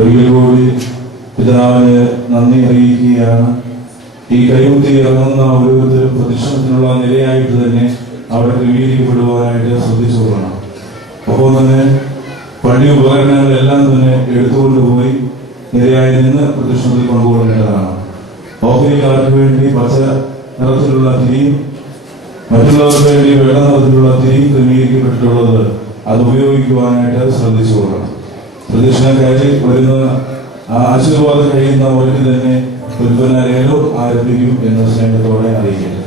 ഒരിക്കൽ കൂടി പിതാവിന് നന്ദി അറിയിക്കുകയാണ്. ഈ കൈമുത്തി ഇറങ്ങുന്ന ഓരോരുത്തരും പ്രദക്ഷിണത്തിനുള്ള നിലയായിട്ട് തന്നെ അവിടെ ക്രമീകരിക്കപ്പെടുവാനായിട്ട് ശ്രദ്ധിച്ചുകൊള്ളണം. അപ്പോൾ തന്നെ പഴയ ഉപകരണങ്ങളെല്ലാം തന്നെ എടുത്തുകൊണ്ടുപോയി നിരയായി നിന്ന് പ്രദക്ഷിണത്തിൽ കൊണ്ടുപോകേണ്ടതാണ്. ഓഹരിക്കാർക്ക് വേണ്ടി പച്ച നിറത്തിലുള്ള തിരിയും മറ്റുള്ളവർക്ക് വേണ്ടി വെള്ള നിറത്തിലുള്ള തിരിയും ക്രമീകരിക്കപ്പെട്ടിട്ടുള്ളത് അത് ഉപയോഗിക്കുവാനായിട്ട് ശ്രദ്ധിച്ചുകൊള്ളണം. പ്രദക്ഷിണം കയറി വരുന്ന ആശീർവാദം കഴിയുന്നവർക്ക് തന്നെ ഉൽപ്പന്നരേലും ആരംഭിക്കും എന്ന സ്നേഹത്തോടെ അറിയിക്കുന്നു.